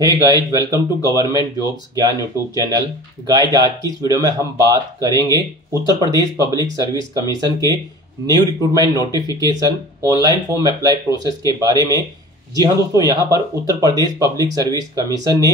Hey guys, welcome to government jobs Gyan YouTube channel. Guys, आज की इस वीडियो में हम बात करेंगे Uttar Pradesh public service commission के new recruitment notification online form apply process के बारे में। जी हाँ दोस्तों, यहाँ पर Uttar Pradesh public service commission ने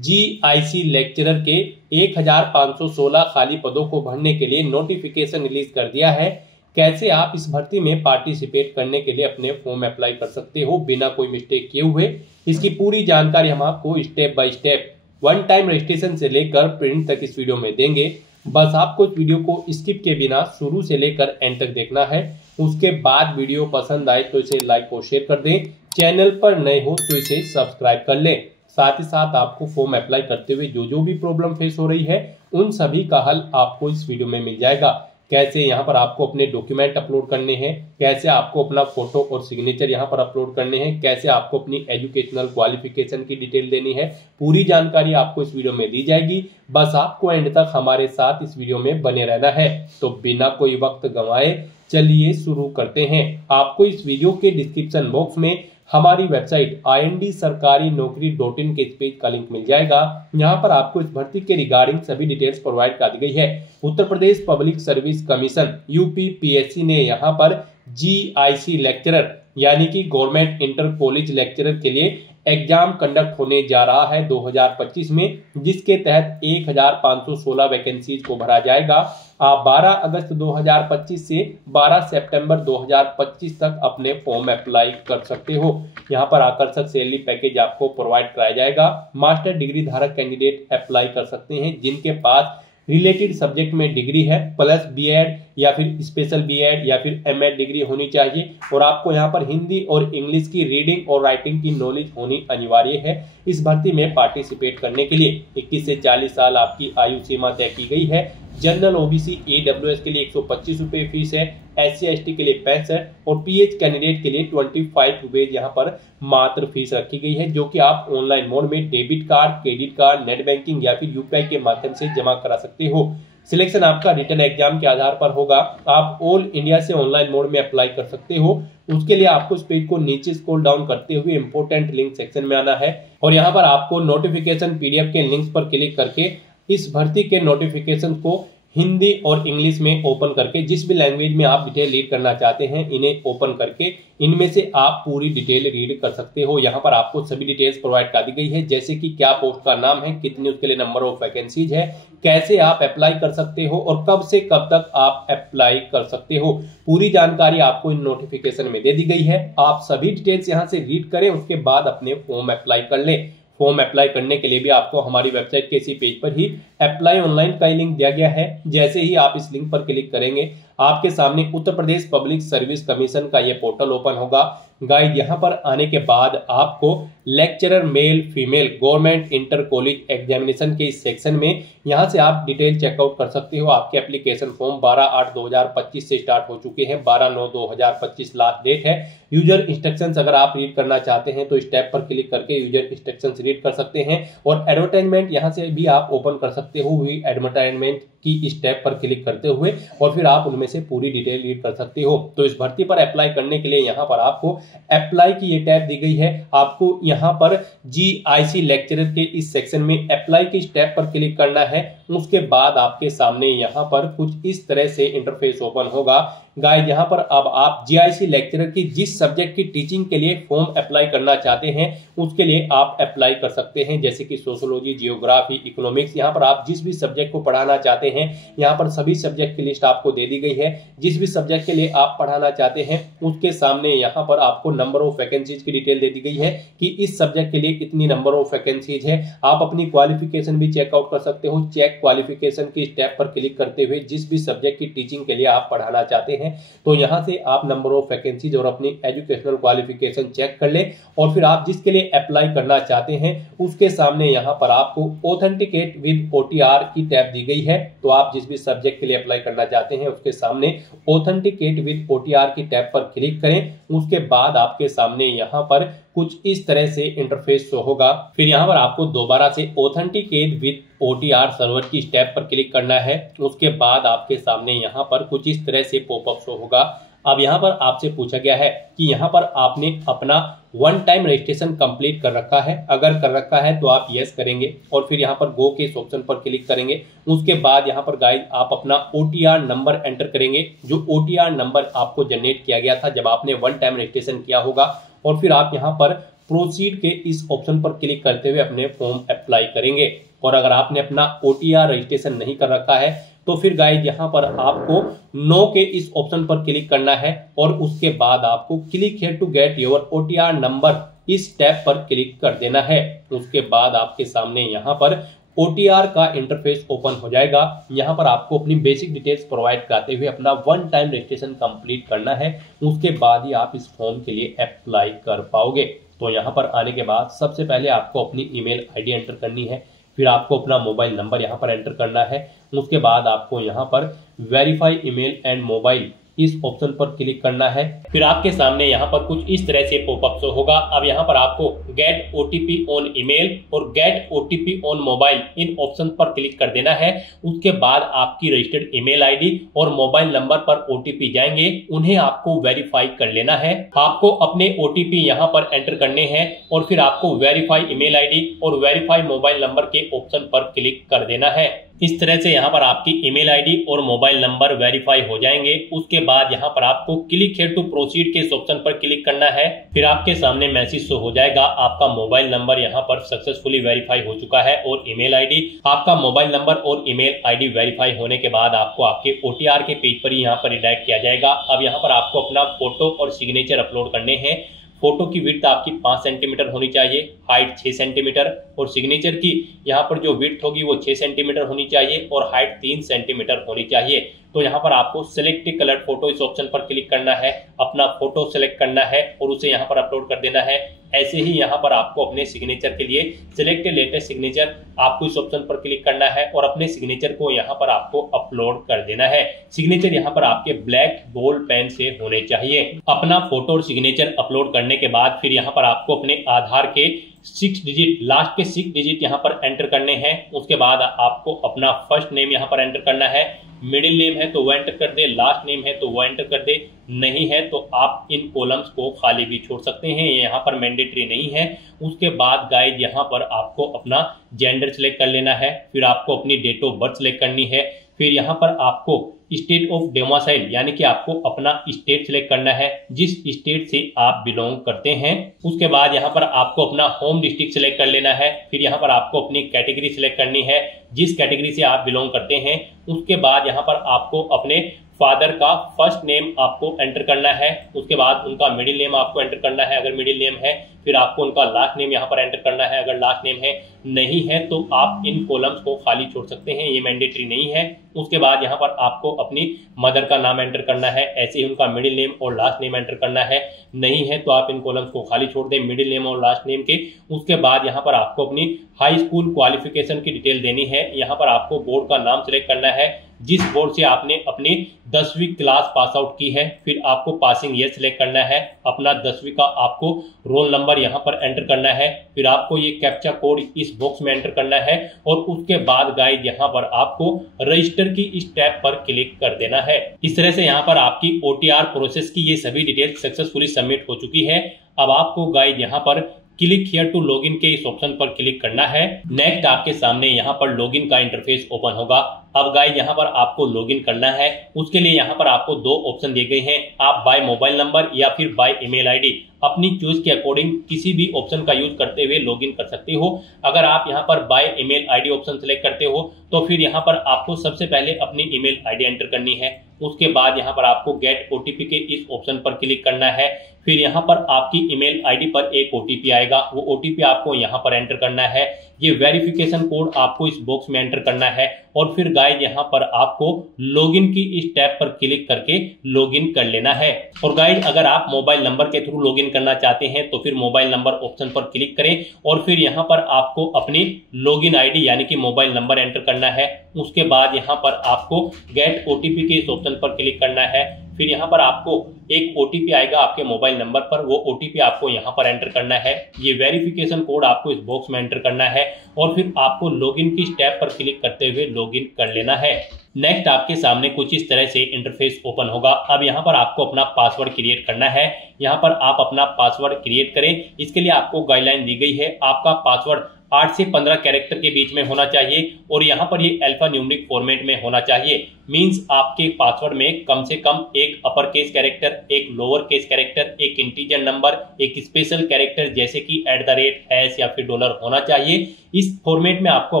GIC लेक्चरर के 1516 खाली पदों को भरने के लिए नोटिफिकेशन रिलीज कर दिया है। कैसे आप इस भर्ती में पार्टिसिपेट करने के लिए अपने फॉर्म अप्लाई कर सकते हो बिना कोई मिस्टेक किए हुए, इसकी पूरी जानकारी हम आपको step by step one time registration से लेकर प्रिंट तक इस वीडियो में देंगे। बस आपको इस वीडियो को स्किप के बिना शुरू से लेकर एंड तक देखना है। उसके बाद वीडियो पसंद आए तो इसे लाइक और शेयर कर दें। चैनल पर नए हो तो इसे सब्सक्राइब कर लें। साथ ही साथ आपको फॉर्म अप्लाई करते हुए जो भी प्रॉब्लम फेस हो रही है उन सभी का हल आपको इस वीडियो में मिल जाएगा। कैसे यहाँ पर आपको अपने डॉक्यूमेंट अपलोड करने हैं, कैसे आपको अपना फोटो और सिग्नेचर यहाँ पर अपलोड करने हैं, कैसे आपको अपनी एजुकेशनल क्वालिफिकेशन की डिटेल देनी है, पूरी जानकारी आपको इस वीडियो में दी जाएगी। बस आपको एंड तक हमारे साथ इस वीडियो में बने रहना है। तो बिना कोई वक्त गंवाए चलिए शुरू करते हैं। आपको इस वीडियो के डिस्क्रिप्शन बॉक्स में हमारी वेबसाइट IND-sarkari-naukri.in के इस पेज का लिंक मिल जाएगा। यहाँ पर आपको इस भर्ती के रिगार्डिंग सभी डिटेल्स प्रोवाइड कर दी गई है। उत्तर Pradesh public service commission UPPSC ने यहाँ पर GIC लेक्चरर यानी कि गवर्नमेंट इंटर कॉलेज लेक्चरर के लिए एग्जाम कंडक्ट होने जा रहा है 2025 में, जिसके तहत 1516 वैकेंसीज को भरा जाएगा। आप 12 अगस्त 2025 से 12 सितंबर 2025 तक अपने फॉर्म अप्लाई कर सकते हो। यहाँ पर आकर्षक सैलरी पैकेज आपको प्रोवाइड कराया जाएगा। मास्टर डिग्री धारक कैंडिडेट अप्लाई कर सकते हैं जिनके पास रिलेटेड सब्जेक्ट में डिग्री है प्लस BEd या फिर स्पेशल BEd या फिर MA डिग्री होनी चाहिए। और आपको यहाँ पर हिंदी और इंग्लिश की रीडिंग और राइटिंग की नॉलेज होनी अनिवार्य है। इस भर्ती में पार्टिसिपेट करने के लिए 21 से 40 साल आपकी आयु सीमा तय की गई है। जनरल OBC EWS के लिए 125 रुपये फीस है, SC ST के लिए 65 और PH कैंडिडेट के लिए 25 रुपये यहाँ पर मात्र फीस रखी गई है, जो कि आप ऑनलाइन मोड में debit card, credit card, net banking या फिर UPI के माध्यम से जमा करा सकते हो। सिलेक्शन आपका रिटन एग्जाम के आधार पर होगा। आप ऑल इंडिया से ऑनलाइन मोड में अप्लाई कर सकते हो। उसके लिए आपको इस पेज को नीचे स्क्रॉल डाउन करते हुए इंपोर्टेंट लिंक सेक्शन में आना है और यहाँ पर आपको नोटिफिकेशन PDF के लिंक्स पर क्लिक करके इस भर्ती के नोटिफिकेशन को हिंदी और इंग्लिश में ओपन करके जिस भी लैंग्वेज में आप डिटेल रीड करना चाहते हैं इन्हें ओपन करके इनमें से आप पूरी डिटेल रीड कर सकते हो। यहाँ पर आपको सभी डिटेल्स प्रोवाइड कर दी गई है, जैसे कि क्या पोस्ट का नाम है, कितनी उसके लिए नंबर ऑफ वैकेंसीज है, कैसे आप अप्लाई कर सकते हो और कब से कब तक आप अप्लाई कर सकते हो। पूरी जानकारी आपको इन नोटिफिकेशन में दे दी गई है। आप सभी डिटेल्स यहाँ से रीड करें, उसके बाद अपने फॉर्म अप्लाई कर लें। फॉर्म अप्लाई करने के लिए भी आपको हमारी वेबसाइट के इसी पेज पर ही अप्लाई ऑनलाइन का लिंक दिया गया है। जैसे ही आप इस लिंक पर क्लिक करेंगे आपके सामने उत्तर प्रदेश पब्लिक सर्विस कमीशन का ये पोर्टल ओपन होगा। गाइड, यहाँ पर आने के बाद आपको lecturer male female government inter college examination के इस सेक्शन में यहाँ से आप डिटेल चेकआउट कर सकते हो। आपके एप्लीकेशन फॉर्म 12/8/2025 से स्टार्ट हो चुके हैं, 12/9/2025 लास्ट डेट है। यूजर इंस्ट्रक्शंस अगर आप रीड करना चाहते हैं तो स्टेप पर क्लिक करके यूजर इंस्ट्रक्शंस रीड कर सकते हैं और एडवर्टाइजमेंट यहाँ से भी आप ओपन कर सकते हो। एडवर्टाइजमेंट की स्टेप पर क्लिक करते हुए और फिर आप उनमें से पूरी डिटेल रीड कर सकते हो। तो इस भर्ती पर अप्लाई करने के लिए यहाँ पर आपको अप्लाई की ये टैब दी गई है। आपको यहाँ पर GIC लेक्चरर के इस सेक्शन में अप्लाई की स्टेप पर क्लिक करना है। उसके बाद आपके सामने यहाँ पर कुछ इस तरह से इंटरफेस ओपन होगा। गाइस, यहाँ पर अब आप GIC लेक्चरर की जिस सब्जेक्ट की टीचिंग के लिए फॉर्म अप्लाई करना चाहते हैं उसके लिए आप अप्लाई कर सकते हैं, जैसे कि सोशियोलॉजी, जियोग्राफी, इकोनॉमिक्स। यहाँ पर आप जिस भी सब्जेक्ट को पढ़ाना चाहते हैं यहाँ पर सभी सब्जेक्ट की लिस्ट आपको दे दी गई है। जिस भी सब्जेक्ट के लिए आप पढ़ाना चाहते हैं उसके सामने यहाँ पर आपको नंबर ऑफ वैकेंसीज की डिटेल दे दी गई है कि इस सब्जेक्ट के लिए कितनी नंबर ऑफ वैकेंसीज है। आप अपनी क्वालिफिकेशन भी चेकआउट कर सकते हो। चेक क्वालिफिकेशन की स्टेप पर क्लिक करते हुए जिस भी सब्जेक्ट की टीचिंग के लिए आप पढ़ाना चाहते हैं तो यहाँ से आप नंबर ऑफ वैकेंसीज और अपनी एजुकेशनल क्वालिफिकेशन चेक कर लें और फिर आप जिसके लिए अप्लाई करना चाहते हैं उसके सामने यहाँ पर आपको ऑथेंटिकेट विद OTR की टैब दी गई है। तो आप जिस भी सब्जेक्ट के लिए अप्लाई करना चाहते हैं उसके सामने ऑथेंटिकेट विद OTR की टैब पर क्लिक करें। उसके बाद आपके सामने यहाँ पर कुछ इस तरह से इंटरफेस शो होगा। फिर यहाँ पर आपको दोबारा से ऑथेंटिकेट विद OTR सर्वर की स्टेप पर क्लिक करना है। उसके बाद आपके सामने यहाँ पर कुछ इस तरह से पॉपअप शो होगा। अब यहाँ पर आपसे पूछा गया है कि यहाँ पर आपने अपना वन टाइम रजिस्ट्रेशन कंप्लीट कर रखा है। अगर कर रखा है तो आप यस करेंगे और फिर यहाँ पर गो के इस ऑप्शन पर क्लिक करेंगे। उसके बाद यहाँ पर गाइस आप अपना OTR नंबर एंटर करेंगे, जो OTR नंबर आपको जनरेट किया गया था जब आपने वन टाइम रजिस्ट्रेशन किया होगा। और फिर आप यहाँ पर प्रोसीड के इस ऑप्शन पर क्लिक करते हुए अपने फॉर्म अप्लाई करेंगे। और अगर आपने अपना OTR रजिस्ट्रेशन नहीं कर रखा है तो फिर गाइस यहाँ पर आपको नो के इस ऑप्शन पर क्लिक करना है और उसके बाद आपको click here to get your OTR number इस टैब पर क्लिक कर देना है। उसके बाद आपके सामने यहाँ पर OTR का इंटरफेस ओपन हो जाएगा। यहाँ पर आपको अपनी बेसिक डिटेल्स प्रोवाइड कराते हुए अपना वन टाइम रजिस्ट्रेशन कंप्लीट करना है। उसके बाद ही आप इस फॉर्म के लिए अप्लाई कर पाओगे। तो यहाँ पर आने के बाद सबसे पहले आपको अपनी ईमेल आईडी एंटर करनी है, फिर आपको अपना मोबाइल नंबर यहाँ पर एंटर करना है। उसके बाद आपको यहाँ पर वेरीफाई ईमेल एंड मोबाइल इस ऑप्शन पर क्लिक करना है। फिर आपके सामने यहाँ पर कुछ इस तरह से पॉपअप शो होगा। अब यहाँ पर आपको गेट OTP ऑन ईमेल और गेट OTP ऑन मोबाइल इन ऑप्शन पर क्लिक कर देना है। उसके बाद आपकी रजिस्टर्ड ईमेल आईडी और मोबाइल नंबर पर OTP जाएंगे, उन्हें आपको वेरीफाई कर लेना है। आपको अपने OTP यहाँ पर एंटर करने हैं और फिर आपको वेरीफाई ईमेल आईडी और वेरीफाई मोबाइल नंबर के ऑप्शन पर क्लिक कर देना है। इस तरह से यहाँ पर आपकी ईमेल आईडी और मोबाइल नंबर वेरीफाई हो जाएंगे। उसके बाद यहाँ पर आपको क्लिक हियर टू प्रोसीड के इस ऑप्शन पर क्लिक करना है। फिर आपके सामने मैसेज शो हो जाएगा, आपका मोबाइल नंबर यहाँ पर सक्सेसफुली वेरीफाई हो चुका है और ईमेल आईडी। आपका मोबाइल नंबर और ईमेल आईडी वेरीफाई होने के बाद आपको आपके OTR के पेज पर ही यहाँ पर रिडायरेक्ट किया जाएगा। अब यहाँ पर आपको अपना फोटो और सिग्नेचर अपलोड करने हैं। फोटो की विड्थ आपकी 5 सेंटीमीटर होनी चाहिए, हाइट 6 सेंटीमीटर और सिग्नेचर की यहाँ पर जो विड्थ होगी वो 6 सेंटीमीटर होनी चाहिए और हाइट 3 सेंटीमीटर होनी चाहिए। तो यहाँ पर आपको सिलेक्ट कलर फोटो इस ऑप्शन पर क्लिक करना है, अपना फोटो सेलेक्ट करना है और उसे यहाँ पर अपलोड कर देना है। ऐसे ही यहाँ पर आपको अपने सिग्नेचर के लिए सिलेक्ट लेटेस्ट सिग्नेचर आपको इस ऑप्शन पर क्लिक करना है और अपने सिग्नेचर को यहाँ पर आपको अपलोड कर देना है। सिग्नेचर यहाँ पर आपके ब्लैक बोल्ड पेन से होने चाहिए। अपना फोटो और सिग्नेचर अपलोड करने के बाद फिर यहाँ पर आपको अपने आधार के 6 डिजिट लास्ट के 6 डिजिट यहाँ पर एंटर करने हैं। उसके बाद आपको अपना फर्स्ट नेम यहाँ पर एंटर करना है, मिडिल नेम है तो वो एंटर कर दे, लास्ट नेम है तो वो एंटर कर दे, नहीं है तो आप इन कॉलम्स को खाली भी छोड़ सकते हैं, ये यहाँ पर मैंडेटरी नहीं है। उसके बाद गाइड यहाँ पर आपको अपना जेंडर सिलेक्ट कर लेना है, फिर आपको अपनी डेट ऑफ बर्थ सिलेक्ट करनी है, फिर यहाँ पर आपको स्टेट ऑफ डोमिसाइल यानी कि आपको अपना स्टेट सिलेक्ट करना है, जिस स्टेट से आप बिलोंग करते हैं। उसके बाद यहाँ पर आपको अपना होम डिस्ट्रिक्ट सिलेक्ट कर लेना है, फिर यहाँ पर आपको अपनी कैटेगरी सिलेक्ट करनी है, जिस कैटेगरी से आप बिलोंग करते हैं। उसके बाद यहाँ पर आपको अपने फादर का फर्स्ट नेम आपको एंटर करना है, उसके बाद उनका मिडिल नेम आपको एंटर करना है अगर मिडिल नेम है, फिर आपको उनका लास्ट नेम यहाँ पर एंटर करना है अगर लास्ट नेम है, नहीं है तो आप इन कॉलम्स को खाली छोड़ सकते हैं, ये मैंडेटरी नहीं है। उसके बाद यहाँ पर आपको अपनी मदर का नाम एंटर करना है, ऐसे ही उनका मिडिल नेम और लास्ट नेम एंटर करना है, नहीं है तो आप इन कॉलम्स को खाली छोड़ दें मिडिल नेम और लास्ट नेम के। उसके बाद यहाँ पर आपको अपनी हाई स्कूल क्वालिफिकेशन की डिटेल देनी है, यहाँ पर आपको बोर्ड का नाम सिलेक्ट करना है, जिस बोर्ड से आपने अपनी 10वीं क्लास पास आउट की है, फिर आपको पासिंग ईयर सिलेक्ट करना है, अपना 10वीं का आपको रोल नंबर यहाँ पर एंटर करना है, फिर आपको ये कैप्चा कोड इस बॉक्स में एंटर करना है और उसके बाद गाइड यहाँ पर आपको रजिस्टर की इस टैब पर क्लिक कर देना है। इस तरह से यहाँ पर आपकी OTR प्रोसेस की ये सभी डिटेल सक्सेसफुली सबमिट हो चुकी है। अब आपको गाइड यहाँ पर क्लिक हियर टू लॉगिन के इस ऑप्शन पर क्लिक करना है। नेक्स्ट आपके सामने यहाँ पर लॉगिन का इंटरफेस ओपन होगा। अब गाइस यहाँ पर आपको लॉगिन करना है, उसके लिए यहाँ पर आपको 2 ऑप्शन दिए गए हैं, आप बाय मोबाइल नंबर या फिर बाय ईमेल आईडी अपनी चॉइस के अकॉर्डिंग किसी भी ऑप्शन का यूज करते हुए लॉगिन कर सकते हो। अगर आप यहाँ पर by email ID option select करते हो तो फिर यहाँ पर आपको सबसे पहले अपनी ईमेल आईडी एंटर करनी है, उसके बाद यहाँ पर आपको गेट OTP के इस ऑप्शन पर क्लिक करना है, फिर यहाँ पर आपकी ईमेल आईडी पर एक OTP आएगा, वो OTP आपको यहाँ पर एंटर करना है, ये वेरिफिकेशन कोड आपको इस बॉक्स में एंटर करना है और फिर गाइस यहाँ पर आपको लॉगिन की इस टैब पर क्लिक करके लॉगिन कर लेना है। और गाइस अगर आप मोबाइल नंबर के थ्रू लॉगिन करना चाहते हैं तो फिर मोबाइल नंबर ऑप्शन पर क्लिक करें और फिर यहाँ पर आपको अपनी लॉगिन आईडी यानी कि मोबाइल नंबर एंटर करना है, उसके बाद यहाँ पर आपको गेट OTP के इस ऑप्शन पर क्लिक करना है, फिर यहाँ पर आपको एक OTP आएगा आपके मोबाइल नंबर पर, वो OTP आपको यहाँ पर एंटर करना है। ये वेरिफिकेशन कोड आपको इस बॉक्स में एंटर करना है और फिर आपको लॉगिन की स्टेप पर क्लिक करते हुए लॉगिन कर लेना है। नेक्स्ट आपके सामने कुछ इस तरह से इंटरफेस ओपन होगा। अब यहाँ पर आपको अपना पासवर्ड क्रिएट करना है। यहाँ पर आप अपना पासवर्ड क्रिएट करें। इसके लिए आपको गाइडलाइन दी गई है, आपका पासवर्ड 8 से 15 कैरेक्टर के बीच में होना चाहिए और यहाँ पर ये अल्फा न्यूमेरिक फॉर्मेट में होना चाहिए। मींस आपके पासवर्ड में कम से कम एक अपर केस कैरेक्टर, एक लोअर केस कैरेक्टर, एक इंटीजर नंबर, एक स्पेशल कैरेक्टर जैसे कि @ या फिर डॉलर होना चाहिए। इस फॉर्मेट में आपको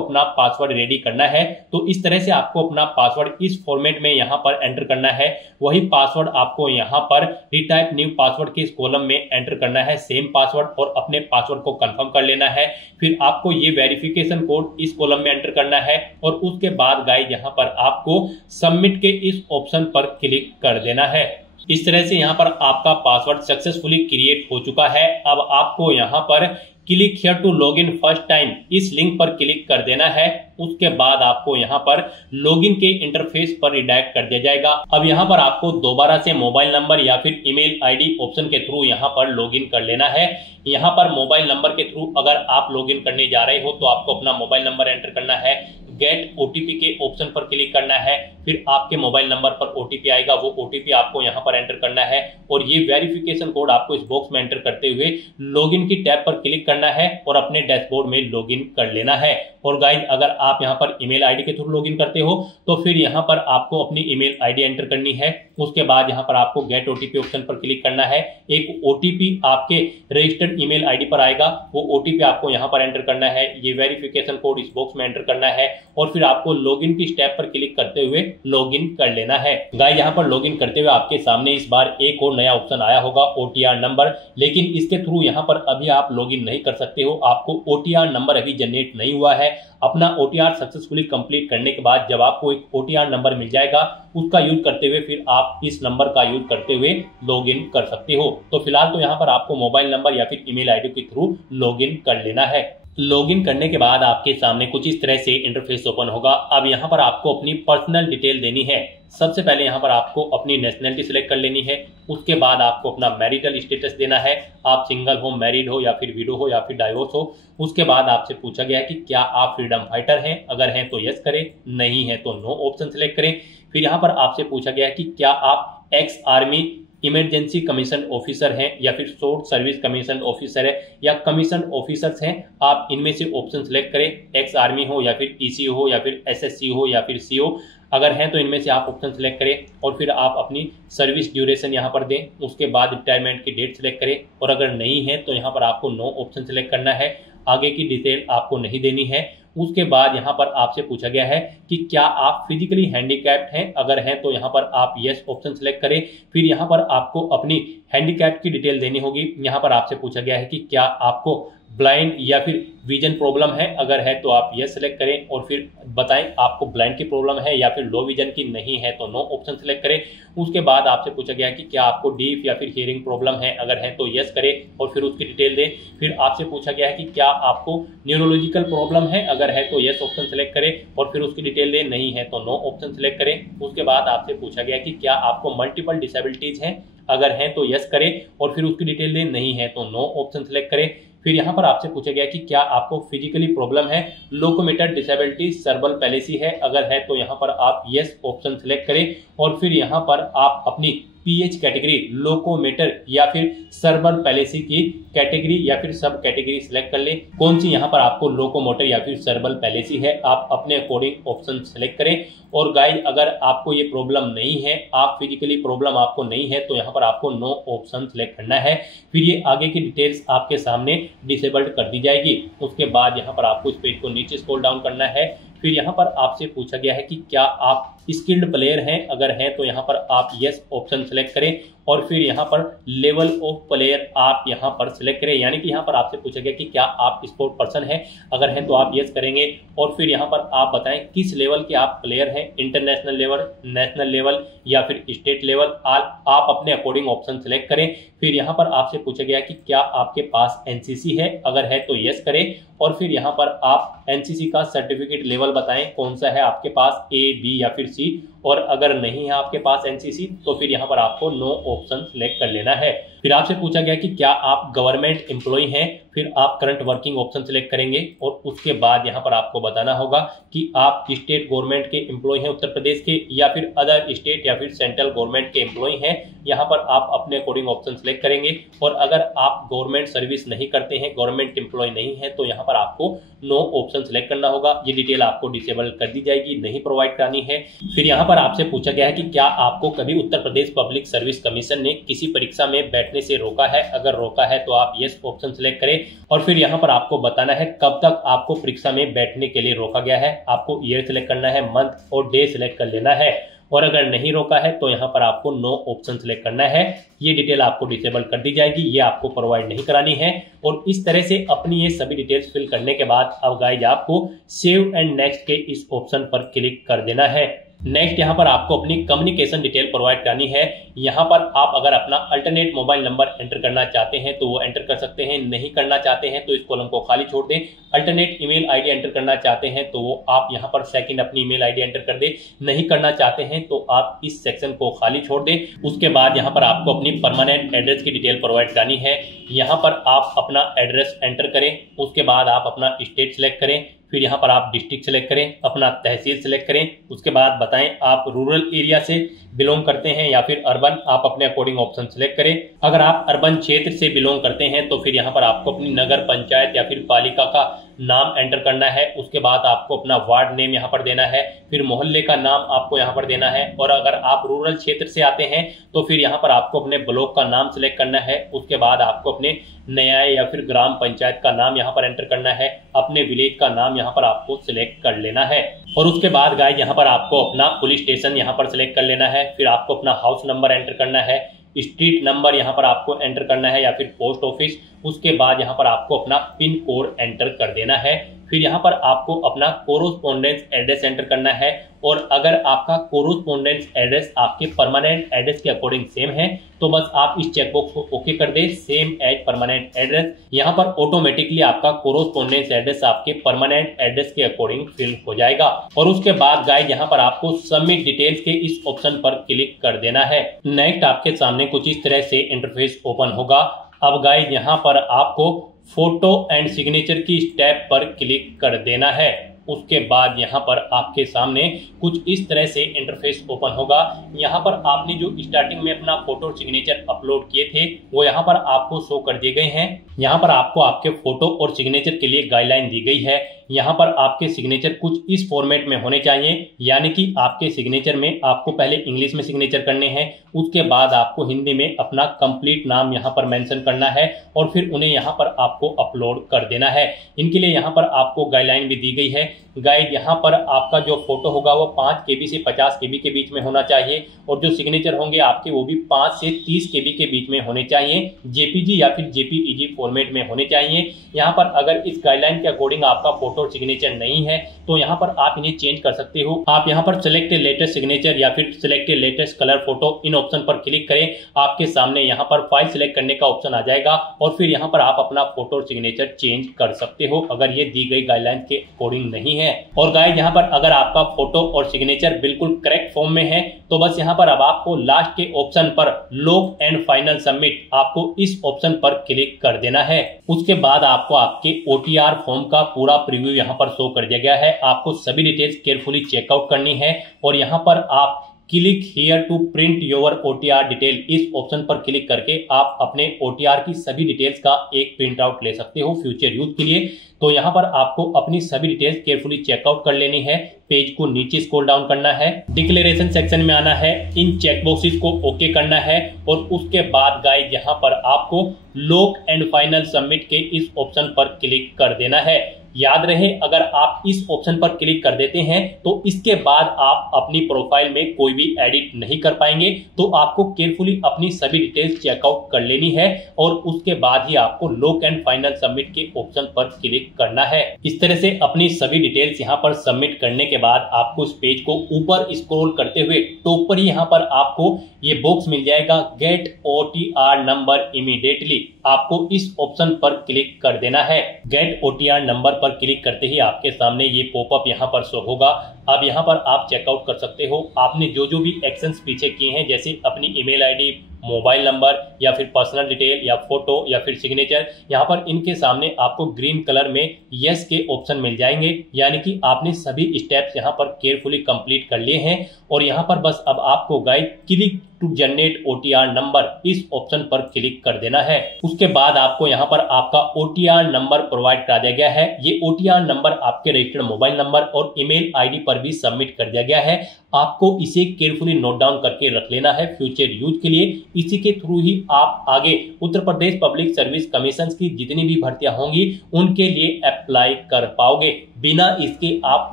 अपना पासवर्ड रेडी करना है। तो इस तरह से आपको अपना पासवर्ड इस फॉर्मेट में यहाँ पर एंटर करना है। वही पासवर्ड आपको यहाँ पर रिटाइप न्यू पासवर्ड के इस कॉलम में एंटर करना है, सेम पासवर्ड, और अपने पासवर्ड को कंफर्म कर लेना है। फिर आपको ये वेरिफिकेशन कोड इस कॉलम में एंटर करना है और उसके बाद गाइस यहाँ पर आपको सबमिट के इस ऑप्शन पर क्लिक कर देना है। इस तरह से यहाँ पर आपका पासवर्ड सक्सेसफुली क्रिएट हो चुका है। अब आपको यहाँ पर click here to login first time इस लिंक पर क्लिक कर देना है। उसके बाद आपको यहाँ पर लॉगिन के इंटरफेस पर रिडायरेक्ट कर दिया जाएगा। अब यहाँ पर आपको दोबारा से मोबाइल नंबर या फिर ईमेल आईडी ऑप्शन के थ्रू यहाँ पर लॉगिन कर लेना है। यहाँ पर मोबाइल नंबर के थ्रू अगर आप लॉगिन करने जा रहे हो तो आपको अपना मोबाइल नंबर एंटर करना है, गेट OTP के ऑप्शन पर क्लिक करना है, फिर आपके मोबाइल नंबर पर OTP आएगा, वो OTP आपको यहाँ पर एंटर करना है और ये वेरिफिकेशन कोड आपको इस बॉक्स में एंटर करते हुए लॉगिन की टैब पर क्लिक करना है और अपने डैशबोर्ड में लॉगिन कर लेना है। और गाइस अगर आप यहाँ पर ईमेल आईडी के थ्रू लॉगिन करते हो तो फिर यहाँ पर आपको अपनी ईमेल आईडी एंटर करनी है। उसके बाद यहाँ पर आपको गेट OTP ऑप्शन पर क्लिक करना है। एक OTP आपके रजिस्टर्ड ईमेल आईडी पर आएगा, वो OTP आपको यहाँ पर एंटर करना है। ये वेरिफिकेशन कोड इस बॉक्स में एंटर करना है और फिर आपको लॉगिन की स्टेप पर क्लिक करते हुए लॉगिन कर लेना है। गाइस यहाँ पर लॉगिन करते हुए आपके सामने इस बार एक और नया ऑप्शन आया होगा, OTR नंबर, लेकिन इसके थ्रू यहाँ पर अभी आप लॉगिन नहीं कर सकते हो। आपको OTR नंबर अभी जनरेट नहीं हुआ है। अपना OTR सक्सेसफुली कंप्लीट करने के बाद जब आपको एक OTR नंबर मिल जाएगा उसका यूज करते हुए फिर आप इस नंबर का यूज करते हुए लॉगिन कर सकते हो। तो फिलहाल तो यहाँ पर आपको मोबाइल नंबर या फिर ईमेल आईडी के थ्रू लॉगिन कर लेना है। लॉगिन करने के बाद आपके सामने कुछ इस तरह से इंटरफेस ओपन होगा। अब यहाँ पर आपको अपनी पर्सनल डिटेल देनी है। सबसे पहले यहाँ पर आपको अपनी नेशनलिटी सिलेक्ट कर लेनी है। उसके बाद आपको अपना मैरिटल स्टेटस देना है, आप सिंगल हो, मैरिड हो या फिर विडो हो या फिर डाइवोर्स हो। उसके बाद आपसे पूछा गया है कि क्या आप फ्रीडम फाइटर हैं, अगर हैं तो यस करें, नहीं है तो नो ऑप्शन सिलेक्ट करें। फिर यहाँ पर आपसे पूछा गया है कि क्या आप ex army emergency commission officer हैं या फिर शॉर्ट सर्विस कमीशन ऑफिसर है या कमीशन ऑफिसर्स हैं। आप इनमें से ऑप्शन सिलेक्ट करें, एक्स आर्मी हो या फिर ECO हो या फिर SSC हो या फिर CO। अगर हैं तो इनमें से आप ऑप्शन सिलेक्ट करें और फिर आप अपनी सर्विस ड्यूरेशन यहाँ पर दें। उसके बाद रिटायरमेंट की डेट सिलेक्ट करें और अगर नहीं है तो यहाँ पर आपको नो ऑप्शन सिलेक्ट करना है। आगे की डिटेल आपको नहीं देनी है। उसके बाद यहाँ पर आपसे पूछा गया है कि क्या आप फिजिकली हैंडीकैप्ड हैं, अगर हैं तो यहाँ पर आप यस ऑप्शन सिलेक्ट करें। फिर यहाँ पर आपको अपनी हैंडीकैप की डिटेल देनी होगी। यहाँ पर आपसे पूछा गया है कि क्या आपको ब्लाइंड या फिर विजन प्रॉब्लम है, अगर है तो आप यस सेलेक्ट करें और फिर बताएं आपको ब्लाइंड की प्रॉब्लम है या फिर लो विजन की, नहीं है तो नो ऑप्शन सेलेक्ट करें। उसके बाद आपसे पूछा गया कि क्या आपको डीफ या फिर हियरिंग प्रॉब्लम है, अगर है तो यस करें और फिर उसकी डिटेल दें। फिर आपसे पूछा गया है कि क्या आपको न्यूरोलॉजिकल प्रॉब्लम है, अगर है तो यस ऑप्शन सेलेक्ट करें और फिर उसकी डिटेल दें, नहीं है तो नो ऑप्शन सेलेक्ट करें। उसके बाद आपसे पूछा गया कि क्या आपको मल्टीपल डिसेबिलिटीज हैं, अगर हैं तो यस करें और फिर उसकी डिटेल दें, नहीं है तो नो ऑप्शन सेलेक्ट करें। फिर यहाँ पर आपसे पूछा गया कि क्या आपको फिजिकली प्रॉब्लम है, लोकोमोटर डिसेबिलिटी, सर्बल पैलेसी है, अगर है तो यहाँ पर आप यस ऑप्शन सेलेक्ट करें और फिर यहाँ पर आप अपनी PH कैटेगरी, लोकोमोटर या फिर सर्बल पैलेसी की कैटेगरी या फिर सब कैटेगरी सिलेक्ट कर ले। कौन सी यहाँ पर आपको लोकोमोटर या फिर सर्बल पैलेसी है, आप अपने अकॉर्डिंग ऑप्शन सेलेक्ट करें। और गाइस अगर आपको ये प्रॉब्लम नहीं है, आप फिजिकली प्रॉब्लम आपको नहीं है, तो यहाँ पर आपको नो ऑप्शन सेलेक्ट करना है। फिर ये आगे की डिटेल्स आपके सामने डिसेबल्ड कर दी जाएगी। उसके बाद यहाँ पर आपको इस पेज को नीचे स्क्रॉल डाउन करना है। फिर यहाँ पर आपसे पूछा गया है कि क्या आप स्किल्ड प्लेयर हैं, अगर हैं तो यहाँ पर आप यस ऑप्शन सेलेक्ट करें और फिर यहाँ पर लेवल ऑफ प्लेयर आप यहाँ पर सिलेक्ट करें। यानी कि यहाँ पर आपसे पूछा गया कि क्या आप स्पोर्ट पर्सन हैं, अगर हैं तो आप यस करेंगे और फिर यहाँ पर आप बताएं किस लेवल के आप प्लेयर हैं, इंटरनेशनल लेवल, नेशनल लेवल या फिर स्टेट लेवल। आप अपने अकॉर्डिंग ऑप्शन सेलेक्ट करें। फिर यहाँ पर आपसे पूछा गया कि क्या आपके पास NCC है, अगर है तो यस करें और फिर यहाँ पर आप NCC का सर्टिफिकेट लेवल बताएं कौन सा है आपके पास, A, B या फिर C और अगर नहीं है आपके पास एनसीसी तो फिर यहाँ पर आपको नो ऑप्शन सिलेक्ट कर लेना है। फिर आपसे पूछा गया कि क्या आप गवर्नमेंट एम्प्लॉय हैं, फिर आप करंट वर्किंग ऑप्शन सिलेक्ट करेंगे और उसके बाद यहाँ पर आपको बताना होगा कि आप स्टेट गवर्नमेंट के एम्प्लॉय हैं उत्तर प्रदेश के या फिर अदर स्टेट या फिर सेंट्रल गवर्नमेंट के एम्प्लॉय हैं। यहाँ पर आप अपने अकॉर्डिंग ऑप्शन सिलेक्ट करेंगे और अगर आप गवर्नमेंट सर्विस नहीं करते हैं, गवर्नमेंट एम्प्लॉय नहीं है, तो यहाँ पर आपको नो ऑप्शन सिलेक्ट करना होगा। ये डिटेल आपको डिसेबल कर दी जाएगी, नहीं प्रोवाइड करानी है। फिर यहाँ पर आपसे पूछा गया है कि क्या आपको कभी उत्तर प्रदेश पब्लिक सर्विस कमीशन ने किसी परीक्षा में बैठने से रोका है, अगर रोका है तो आप यस ऑप्शन सिलेक्ट करें और फिर यहाँ पर आपको बताना है कब तक आपको परीक्षा में बैठने के लिए रोका गया है। आपको ईयर सिलेक्ट करना है, मंथ और डे सिलेक्ट कर लेना है और अगर नहीं रोका है तो यहाँ पर आपको नो ऑप्शन सिलेक्ट करना है। ये डिटेल आपको डिसेबल कर दी जाएगी, ये आपको प्रोवाइड नहीं करानी है। और इस तरह से अपनी ये सभी डिटेल्स फिल करने के बाद अब गाइज आपको सेव एंड नेक्स्ट के इस ऑप्शन पर क्लिक कर देना है। नेक्स्ट यहाँ पर आपको अपनी कम्युनिकेशन डिटेल प्रोवाइड करनी है। यहाँ पर आप अगर अपना अल्टरनेट मोबाइल नंबर एंटर करना चाहते हैं तो वो एंटर कर सकते हैं, नहीं करना चाहते हैं तो इस कॉलम को खाली छोड़ दें। अल्टरनेट ईमेल आईडी एंटर करना चाहते हैं तो वो आप यहाँ पर सेकंड अपनी ईमेल आईडी एंटर कर दें, नहीं करना चाहते हैं तो आप इस सेक्शन को खाली छोड़ दें। उसके बाद यहाँ पर आपको अपनी परमानेंट एड्रेस की डिटेल प्रोवाइड करनी है। यहाँ पर आप अपना एड्रेस एंटर करें, उसके बाद आप अपना स्टेट सिलेक्ट करें, फिर यहाँ पर आप डिस्ट्रिक्ट सिलेक्ट करें, अपना तहसील सिलेक्ट करें, उसके बाद बताएं आप रूरल एरिया से बिलोंग करते हैं या फिर अर्बन, आप अपने अकॉर्डिंग ऑप्शन सिलेक्ट करें। अगर आप अर्बन क्षेत्र से बिलोंग करते हैं तो फिर यहाँ पर आपको अपनी नगर पंचायत या फिर पालिका का नाम एंटर करना है। उसके बाद आपको अपना वार्ड नेम यहाँ पर देना है, फिर मोहल्ले का नाम आपको यहाँ पर देना है। और अगर आप रूरल क्षेत्र से आते हैं तो फिर यहाँ पर आपको अपने ब्लॉक का नाम सिलेक्ट करना है। उसके बाद आपको अपने न्याय या फिर ग्राम पंचायत का नाम यहाँ पर एंटर करना है, अपने विलेज का नाम यहाँ पर आपको सिलेक्ट कर लेना है। और उसके बाद गाइस यहाँ पर आपको अपना पुलिस स्टेशन यहाँ पर सिलेक्ट कर लेना है, फिर आपको अपना हाउस नंबर एंटर करना है, स्ट्रीट नंबर यहाँ पर आपको एंटर करना है या फिर पोस्ट ऑफिस। उसके बाद यहाँ पर आपको अपना पिन कोड एंटर कर देना है। फिर यहाँ पर आपको अपना कोरोस्पोंडेंस एड्रेस एंटर करना है और अगर आपका कोरोस्पोंडेंस एड्रेस आपके परमानेंट एड्रेस के अकॉर्डिंग सेम है तो बस आप इस चेकबॉक्स को ओके कर दें, सेम एज परमानेंट एड्रेस। यहाँ पर ऑटोमेटिकली आपका कोरोस्पोंडेंस एड्रेस आपके परमानेंट एड्रेस के अकॉर्डिंग फिल हो जाएगा। और उसके बाद गाइस यहाँ पर आपको सबमिट डिटेल्स के इस ऑप्शन पर क्लिक कर देना है। नेक्स्ट आपके सामने कुछ इस तरह से इंटरफेस ओपन होगा। अब गाइस यहाँ पर आपको फोटो एंड सिग्नेचर की स्टेप पर क्लिक कर देना है। उसके बाद यहाँ पर आपके सामने कुछ इस तरह से इंटरफेस ओपन होगा। यहाँ पर आपने जो स्टार्टिंग में अपना फोटो और सिग्नेचर अपलोड किए थे वो यहाँ पर आपको शो कर दिए गए हैं। यहाँ पर आपको आपके फोटो और सिग्नेचर के लिए गाइडलाइन दी गई है। यहाँ पर आपके सिग्नेचर कुछ इस फॉर्मेट में होने चाहिए, यानी कि आपके सिग्नेचर में आपको पहले इंग्लिश में सिग्नेचर करने हैं, उसके बाद आपको हिंदी में अपना कंप्लीट नाम यहाँ पर मेंशन करना है और फिर उन्हें यहाँ पर आपको अपलोड कर देना है। इनके लिए यहाँ पर आपको गाइडलाइन भी दी गई है। गाइड यहाँ पर आपका जो फोटो होगा वो 5 KB से 50 KB के बीच में होना चाहिए और जो सिग्नेचर होंगे आपके वो भी 5 से 30 KB के बीच में होने चाहिए, जेपीजी या फिर जेपीईजी फॉर्मेट में होने चाहिए। यहाँ पर अगर इस गाइडलाइन के अकॉर्डिंग आपका फोटो और सिग्नेचर नहीं है तो यहाँ पर आप इन्हें चेंज कर सकते हो। आप यहाँ पर सिलेक्ट लेटेस्ट सिग्नेचर या फिर सिलेक्ट लेटेस्ट कलर फोटो इन ऑप्शन पर क्लिक करें। आपके सामने यहाँ पर फाइल सिलेक्ट करने का ऑप्शन आ जाएगा और फिर यहाँ पर आप अपना फोटो और सिग्नेचर चेंज कर सकते हो अगर ये दी गई गाइडलाइन के अकॉर्डिंग नहीं है। और गाइस यहाँ पर अगर आपका फोटो और सिग्नेचर बिल्कुल करेक्ट फॉर्म में है तो बस यहाँ पर अब आपको लास्ट के ऑप्शन पर लॉक एंड फाइनल सबमिट, आपको इस ऑप्शन पर क्लिक कर देना है। उसके बाद आपको आपके OTR फॉर्म का पूरा प्रीव्यू यहाँ पर शो कर दिया गया है। आपको सभी डिटेल्स केयरफुली चेकआउट करनी है और यहाँ पर आप click here to print your OTR detail इस ऑप्शन पर क्लिक करके आप अपने OTR की सभी डिटेल्स का एक प्रिंट आउट ले सकते हो फ्यूचर यूज के लिए। तो यहाँ पर आपको अपनी सभी डिटेल्स केयरफुली चेकआउट कर लेनी है। पेज को नीचे स्क्रॉल डाउन करना है, डिक्लेरेशन सेक्शन में आना है, इन चेकबॉक्सेस को ओके करना है और उसके बाद गाइस यहाँ पर आपको लॉक एंड फाइनल सबमिट के इस ऑप्शन पर क्लिक कर देना है। याद रहे अगर आप इस ऑप्शन पर क्लिक कर देते हैं तो इसके बाद आप अपनी प्रोफाइल में कोई भी एडिट नहीं कर पाएंगे। तो आपको केयरफुली अपनी सभी डिटेल्स चेकआउट कर लेनी है और उसके बाद ही आपको लॉक एंड फाइनल सबमिट के ऑप्शन पर क्लिक करना है। इस तरह से अपनी सभी डिटेल्स यहाँ पर सबमिट करने के बाद आपको इस पेज को ऊपर स्क्रॉल करते हुए टॉप पर ही यहाँ पर आपको ये बॉक्स मिल जाएगा, गेट OTR नंबर इमीडिएटली। आपको इस ऑप्शन पर क्लिक कर देना है। गेट OTR नंबर पर क्लिक करते ही आपके सामने ये पॉपअप यहाँ पर शो होगा। अब यहाँ पर आप चेकआउट कर सकते हो आपने जो जो भी एक्शंस पीछे किए हैं, जैसे अपनी ईमेल आईडी, मोबाइल नंबर या फिर पर्सनल डिटेल या फोटो या फिर सिग्नेचर, यहाँ पर इनके सामने आपको ग्रीन कलर में यस के ऑप्शन मिल जाएंगे, यानी कि आपने सभी स्टेप्स यहाँ पर केयरफुली कंप्लीट कर लिए हैं। और यहाँ पर बस अब आपको guys click to generate OTR number इस ऑप्शन पर क्लिक कर देना है। उसके बाद आपको यहाँ पर आपका OTR नंबर प्रोवाइड करा दिया गया है। ये OTR नंबर आपके रजिस्टर्ड मोबाइल नंबर और ईमेल आईडी पर भी सबमिट कर दिया गया है। आपको इसे केयरफुली नोट डाउन करके रख लेना है फ्यूचर यूज के लिए। इसी के थ्रू ही आप आगे उत्तर प्रदेश पब्लिक सर्विस कमीशन की जितनी भी भर्तियां होंगी उनके लिए अप्लाई कर पाओगे। बिना इसके आप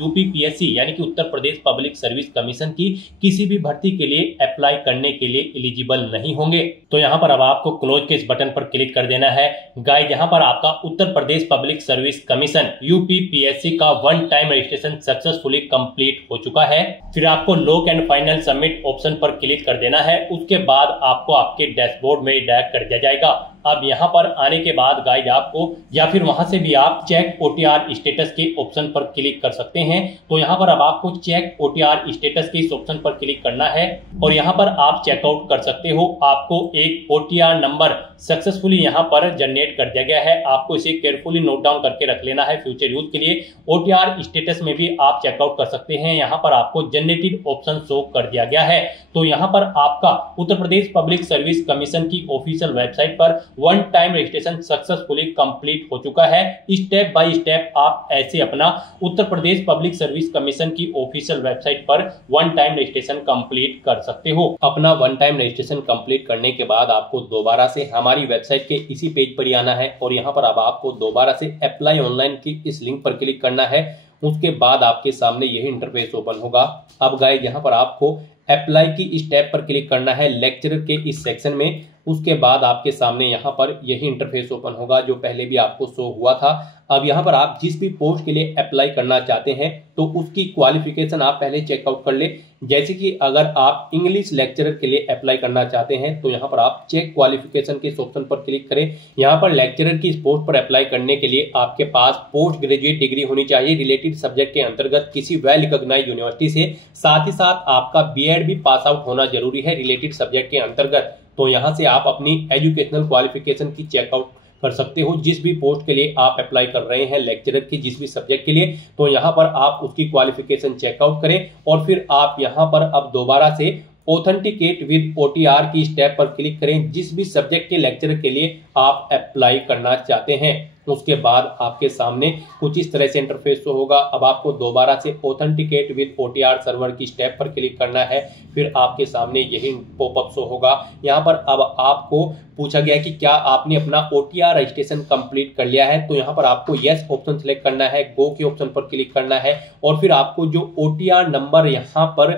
UPPSC यानी कि उत्तर प्रदेश पब्लिक सर्विस कमीशन की किसी भी भर्ती के लिए अप्लाई करने के लिए एलिजिबल नहीं होंगे। तो यहाँ पर अब आपको क्लोज के इस बटन पर क्लिक कर देना है। गाइस यहाँ पर आपका उत्तर Pradesh public service commission UPPSC का one time registration successfully complete हो चुका है। फिर आपको lock and final submit option पर क्लिक कर देना है। उसके बाद आपको आपके डैशबोर्ड में डायरेक्ट कर दिया जाएगा। अब यहाँ पर आने के बाद गाइस आपको या फिर वहां से भी आप चेक OTR स्टेटस के ऑप्शन पर क्लिक कर सकते हैं। तो यहाँ पर अब आपको चेक OTR स्टेटस के इस ऑप्शन पर क्लिक करना है और यहाँ पर आप चेकआउट कर सकते हो। आपको एक OTR नंबर सक्सेसफुली यहाँ पर जनरेट कर दिया गया है। आपको इसे केयरफुली नोट डाउन करके रख लेना है फ्यूचर यूज के लिए। OTR स्टेटस में भी आप चेकआउट कर सकते हैं। यहाँ पर आपको जनरेटेड ऑप्शन शो कर दिया गया है। तो यहाँ पर आपका उत्तर प्रदेश पब्लिक सर्विस कमीशन की ऑफिशियल वेबसाइट पर one time registration successfully complete हो चुका है। स्टेप बाय स्टेप आप ऐसे अपना उत्तर प्रदेश पब्लिक सर्विस कमीशन की ऑफिशियल वेबसाइट पर वन टाइम रजिस्ट्रेशन कंप्लीट कर सकते हो। अपना वन टाइम रजिस्ट्रेशन कंप्लीट करने के बाद आपको दोबारा से हमारी वेबसाइट के इसी पेज पर ही आना है और यहाँ पर अब आपको दोबारा से अप्लाई ऑनलाइन की इस लिंक पर क्लिक करना है। उसके बाद आपके सामने यही इंटरफेस ओपन होगा। अब गाइस यहाँ पर आपको अप्लाई की स्टेप पर क्लिक करना है लेक्चरर के इस सेक्शन में। उसके बाद आपके सामने यहाँ पर यही इंटरफेस ओपन होगा जो पहले भी आपको शो हुआ था। अब यहाँ पर आप जिस भी पोस्ट के लिए अप्लाई करना चाहते हैं तो उसकी क्वालिफिकेशन आप पहले चेकआउट कर ले। जैसे कि अगर आप इंग्लिश लेक्चरर के लिए अप्लाई करना चाहते हैं तो यहाँ पर आप चेक क्वालिफिकेशन के इस ऑप्शन पर क्लिक करें। यहाँ पर लेक्चरर की इस पोस्ट पर अप्लाई करने के लिए आपके पास पोस्ट ग्रेजुएट डिग्री होनी चाहिए रिलेटेड सब्जेक्ट के अंतर्गत किसी वेल रिकॉग्नाइज्ड यूनिवर्सिटी से। साथ ही साथ आपका BEd भी पास आउट होना जरूरी है रिलेटेड सब्जेक्ट के अंतर्गत। तो यहाँ से आप अपनी एजुकेशनल क्वालिफिकेशन की चेकआउट कर सकते हो जिस भी पोस्ट के लिए आप अप्लाई कर रहे हैं लेक्चरर की जिस भी सब्जेक्ट के लिए। तो यहाँ पर आप उसकी क्वालिफिकेशन चेकआउट करें और फिर आप यहाँ पर अब दोबारा से ऑथेंटिकेट विद OTR की स्टेप पर क्लिक करें जिस भी सब्जेक्ट के लेक्चरर के लिए आप अप्लाई करना चाहते हैं। उसके बाद आपके सामने कुछ इस तरह से इंटरफेस शो होगा। अब आपको दोबारा से ऑथेंटिकेट विद OTR सर्वर की स्टेप पर क्लिक करना है। फिर आपके सामने यही पॉपअप शो होगा। यहाँ पर अब आपको पूछा गया कि क्या आपने अपना OTR रजिस्ट्रेशन कंप्लीट कर लिया है। तो यहाँ पर आपको यस ऑप्शन सेलेक्ट करना है, गो के ऑप्शन पर क्लिक करना है और फिर आपको जो OTR नंबर यहाँ पर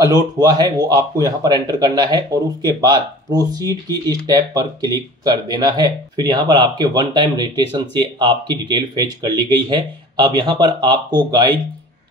अलॉट हुआ है वो आपको यहाँ पर एंटर करना है और उसके बाद प्रोसीड की स्टेप पर क्लिक कर देना है। फिर यहाँ पर आपके वन टाइम रजिस्ट्रेशन से आपकी डिटेल फेच कर ली गई है। अब यहाँ पर आपको guys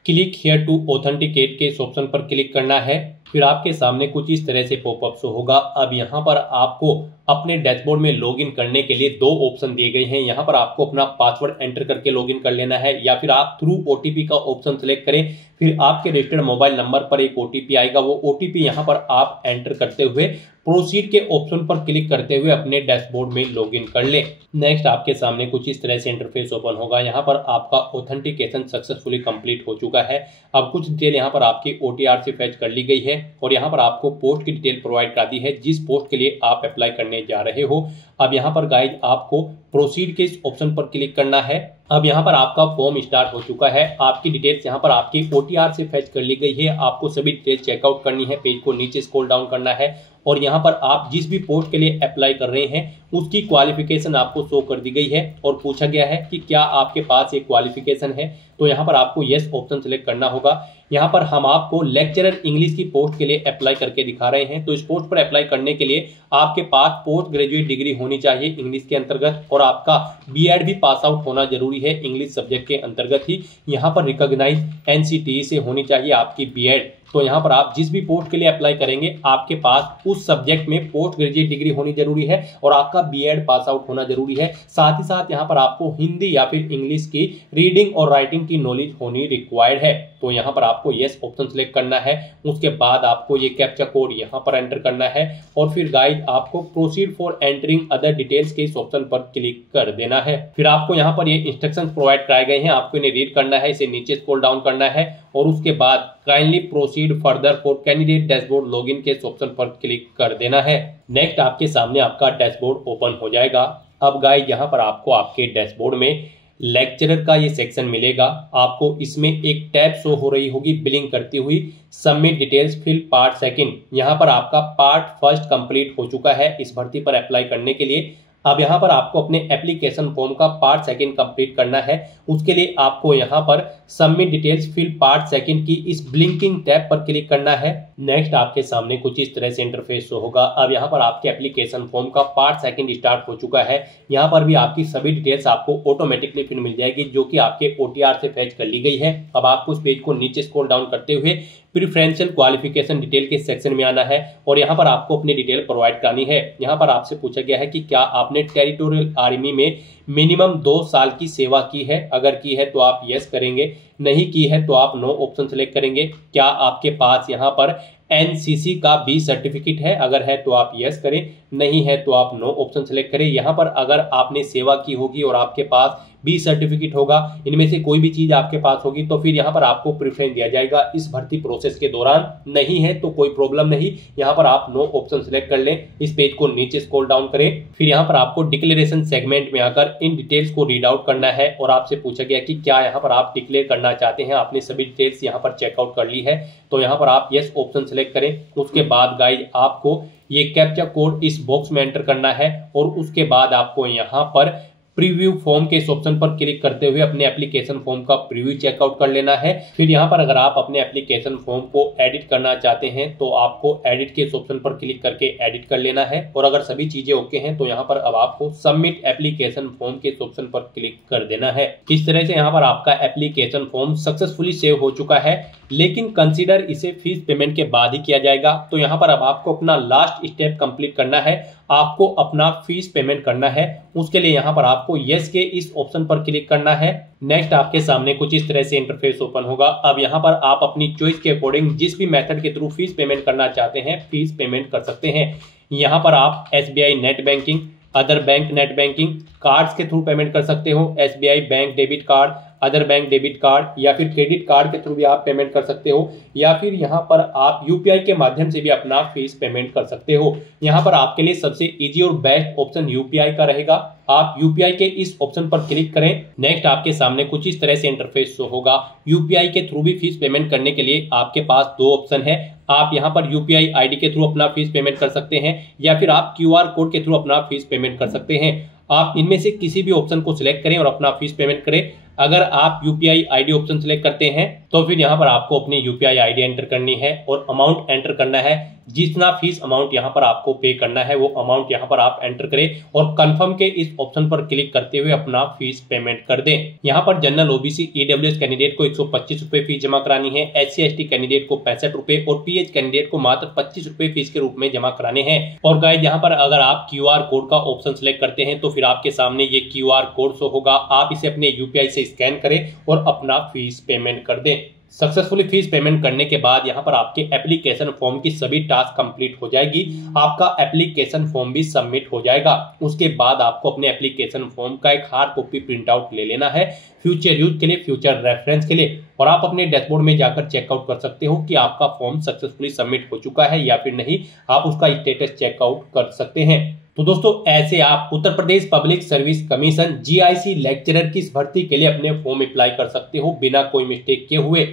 click here to authenticate के इस ऑप्शन पर क्लिक करना है। फिर आपके सामने कुछ इस तरह से पॉपअप शो होगा। अब यहाँ पर आपको अपने डैशबोर्ड में लॉगिन करने के लिए दो ऑप्शन दिए गए हैं। यहाँ पर आपको अपना पासवर्ड एंटर करके लॉगिन कर लेना है या फिर आप थ्रू OTP का ऑप्शन सेलेक्ट करें। फिर आपके रजिस्टर्ड मोबाइल नंबर पर एक OTP आएगा, वो OTP यहाँ पर आप एंटर करते हुए प्रोसीड के ऑप्शन पर क्लिक करते हुए अपने डैशबोर्ड में लॉगिन कर लें। नेक्स्ट आपके सामने कुछ इस तरह से इंटरफेस ओपन होगा। यहाँ पर आपका ऑथेंटिकेशन सक्सेसफुली कंप्लीट हो चुका है। अब कुछ डिटेल यहाँ पर आपकी OTR से फैच कर ली गई है और यहाँ पर आपको पोस्ट की डिटेल प्रोवाइड करा दी है जिस पोस्ट के लिए आप अप्लाई करने जा रहे हो। अब यहाँ पर गाइज आपको प्रोसीड के इस ऑप्शन पर क्लिक करना है। अब यहाँ पर आपका फॉर्म स्टार्ट हो चुका है। आपकी डिटेल्स यहाँ पर आपकी OTR से फैच कर ली गई है। आपको सभी डिटेल्स चेकआउट करनी है, पेज को नीचे स्क्रॉल डाउन करना है और यहाँ पर आप जिस भी पोस्ट के लिए अप्लाई कर रहे हैं उसकी क्वालिफिकेशन आपको शो कर दी गई है और पूछा गया है कि क्या आपके पास एक क्वालिफिकेशन है। तो यहाँ पर आपको यस ऑप्शन सेलेक्ट करना होगा। यहाँ पर हम आपको लेक्चरर इंग्लिश की पोस्ट के लिए अप्लाई करके दिखा रहे हैं। तो इस पोस्ट पर अप्लाई करने के लिए आपके पास पोस्ट ग्रेजुएट डिग्री होनी चाहिए इंग्लिश के अंतर्गत और आपका BEd भी पास आउट होना जरूरी है इंग्लिश सब्जेक्ट के अंतर्गत ही। यहाँ पर रिकॉग्नाइज NCTE से होनी चाहिए आपकी BEd। तो यहाँ पर आप जिस भी पोस्ट के लिए अप्लाई करेंगे आपके पास उस सब्जेक्ट में पोस्ट ग्रेजुएट डिग्री होनी जरूरी है और आपका बीएड पास आउट होना जरूरी है। साथ ही साथ यहाँ पर आपको हिंदी या फिर इंग्लिश की रीडिंग और राइटिंग की नॉलेज होनी रिक्वायर्ड है। तो यहाँ पर आपको यस ऑप्शन सेलेक्ट करना है। उसके बाद आपको ये कैप्चा कोड यहाँ पर एंटर करना है और फिर गाइस आपको proceed for entering other details के इस ऑप्शन पर क्लिक कर देना है। फिर आपको यहाँ पर ये इंस्ट्रक्शंस प्रोवाइड कराए गए हैं, आपको इन्हें रीड करना है, इसे नीचे स्क्रॉल डाउन करना है और उसके बाद kindly proceed further for candidate dashboard login के इस ऑप्शन पर क्लिक कर देना है। नेक्स्ट आपके सामने आपका डैशबोर्ड ओपन हो जाएगा। अब गाइस यहाँ पर आपको आपके डैशबोर्ड में लेक्चरर का ये सेक्शन मिलेगा। आपको इसमें एक टैब शो हो रही होगी बिलिंग करती हुई, submit details fill part second. यहाँ पर आपका पार्ट फर्स्ट कंप्लीट हो चुका है इस भर्ती पर अप्लाई करने के लिए। अब यहाँ पर आपको अपने एप्लीकेशन फॉर्म का पार्ट सेकंड कंप्लीट करना है। उसके लिए आपको यहाँ पर submit details fill part second की इस ब्लिंकिंग टैब पर क्लिक करना है। नेक्स्ट आपके सामने कुछ इस तरह से इंटरफेस शो होगा। अब यहाँ पर आपके एप्लीकेशन फॉर्म का पार्ट सेकंड स्टार्ट हो चुका है। यहाँ पर भी आपकी सभी डिटेल्स आपको ऑटोमेटिकली फिर मिल जाएगी जो कि आपके OTR से फैच कर ली गई है। अब आपको इस पेज को नीचे स्क्रॉल डाउन करते हुए प्रेफरेंशियल क्वालिफिकेशन डिटेल के सेक्शन में आना है और यहाँ पर आपको अपनी डिटेल प्रोवाइड करनी है। यहाँ पर आपसे पूछा गया है कि क्या आपने टेरिटोरियल आर्मी में मिनिमम 2 साल की सेवा की है। अगर की है तो आप यस करेंगे, नहीं की है तो आप नो ऑप्शन सेलेक्ट करेंगे। क्या आपके पास यहाँ पर NCC का B सर्टिफिकेट है, अगर है तो आप यस करें, नहीं है तो आप नो ऑप्शन सेलेक्ट करें। यहाँ पर अगर आपने सेवा की होगी और आपके पास B सर्टिफिकेट होगा, इनमें से कोई भी चीज आपके पास होगी तो फिर यहाँ पर आपको प्रेफरेंस दिया जाएगा इस भर्ती प्रोसेस के दौरान। नहीं है तो कोई प्रॉब्लम नहीं, यहाँ पर आप नो ऑप्शन सेलेक्ट कर लें। इस पेज को नीचे स्क्रॉल डाउन करें, फिर यहाँ पर आपको डिक्लेरेशन सेगमेंट में आकर इन डिटेल्स को रीड आउट करना है और आपसे पूछा गया कि क्या यहाँ पर आप डिक्लेयर करना चाहते हैं। आपने सभी डिटेल्स यहाँ पर चेकआउट कर ली है तो यहाँ पर आप यस ऑप्शन सेलेक्ट करें। उसके बाद गाइस आपको ये कैप्चा कोड इस बॉक्स में एंटर करना है और उसके बाद आपको यहाँ पर प्रीव्यू फॉर्म के इस ऑप्शन पर क्लिक करते हुए अपने एप्लीकेशन फॉर्म का प्रीव्यू चेकआउट कर लेना है। फिर यहाँ पर अगर आप अपने एप्लीकेशन फॉर्म को एडिट करना चाहते हैं तो आपको एडिट के इस ऑप्शन पर क्लिक करके एडिट कर लेना है और अगर सभी चीजें ओके हैं तो यहाँ पर अब आपको सबमिट एप्लीकेशन फॉर्म के इस ऑप्शन पर क्लिक कर देना है। इस तरह से यहाँ पर आपका एप्लीकेशन फॉर्म सक्सेसफुली सेव हो चुका है, लेकिन कंसीडर इसे फीस पेमेंट के बाद ही किया जाएगा। तो यहाँ पर अब आपको अपना लास्ट स्टेप कंप्लीट करना है, आपको अपना फीस पेमेंट करना है। उसके लिए यहाँ पर आपको यस के इस ऑप्शन पर क्लिक करना है। नेक्स्ट आपके सामने कुछ इस तरह से इंटरफेस ओपन होगा। अब यहाँ पर आप अपनी चॉइस के अकॉर्डिंग जिस भी मेथड के थ्रू फीस पेमेंट करना चाहते हैं फीस पेमेंट कर सकते हैं। यहाँ पर आप SBI net banking, other bank net banking, cards के थ्रू पेमेंट कर सकते हो। SBI bank debit card, other bank debit card या फिर क्रेडिट कार्ड के थ्रू भी आप पेमेंट कर सकते हो या फिर यहाँ पर आप UPI के माध्यम से भी अपना फीस पेमेंट कर सकते हो। यहाँ पर आपके लिए सबसे इजी और बेस्ट ऑप्शन UPI का रहेगा। आप UPI के इस ऑप्शन पर क्लिक करें। नेक्स्ट आपके सामने कुछ इस तरह से इंटरफेस शो होगा। UPI के थ्रू भी फीस पेमेंट करने के लिए आपके पास 2 ऑप्शन है। आप यहाँ पर UPI ID के थ्रू अपना फीस पेमेंट कर सकते हैं या फिर आप QR कोड के थ्रू अपना फीस पेमेंट कर सकते हैं। आप इनमें से किसी भी ऑप्शन को सिलेक्ट करें और अपना फीस पेमेंट करें। अगर आप UPI ID ऑप्शन सिलेक्ट करते हैं तो फिर यहाँ पर आपको अपनी UPI ID एंटर करनी है और अमाउंट एंटर करना है। जितना फीस अमाउंट यहाँ पर आपको पे करना है वो अमाउंट यहाँ पर आप एंटर करें और कंफर्म के इस ऑप्शन पर क्लिक करते हुए अपना फीस पेमेंट कर दें। यहाँ पर जनरल OBC EWS कैंडिडेट को 125 रुपए फीस जमा करानी है, SC ST कैंडिडेट को 65 रुपए और PH कैंडिडेट को मात्र 25 रुपए फीस के रूप में जमा कराने हैं। और गाइस यहाँ पर अगर आप QR कोड का ऑप्शन सिलेक्ट करते हैं तो फिर आपके सामने ये QR कोड शो होगा। आप इसे अपने UPI से स्कैन करें और अपना फीस पेमेंट कर दें। सक्सेसफुली फीस पेमेंट करने के बाद यहाँ पर आपके एप्लीकेशन फॉर्म की सभी टास्क कंप्लीट हो जाएगी। आपका एप्लीकेशन फॉर्म भी सबमिट हो जाएगा। उसके बाद आपको अपने एप्लीकेशन फॉर्म का एक हार्ड कॉपी प्रिंट आउट ले लेना है फ्यूचर यूज के लिए, फ्यूचर रेफरेंस के लिए, और आप अपने डैशबोर्ड में जाकर चेकआउट कर सकते हो कि आपका फॉर्म सक्सेसफुली सबमिट हो चुका है या फिर नहीं। आप उसका स्टेटस चेकआउट कर सकते हैं। तो दोस्तों ऐसे आप Uttar Pradesh public service commission GIC lecturer की इस भर्ती के लिए अपने फॉर्म अप्लाई कर सकते हो बिना कोई मिस्टेक किए हुए।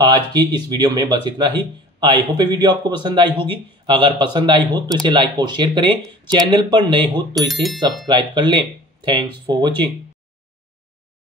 आज की इस वीडियो में बस इतना ही। आई होप ये वीडियो आपको पसंद आई होगी। अगर पसंद आई हो तो इसे लाइक और शेयर करें। चैनल पर नए हो तो इसे सब्सक्राइब कर लें। Thanks for watching.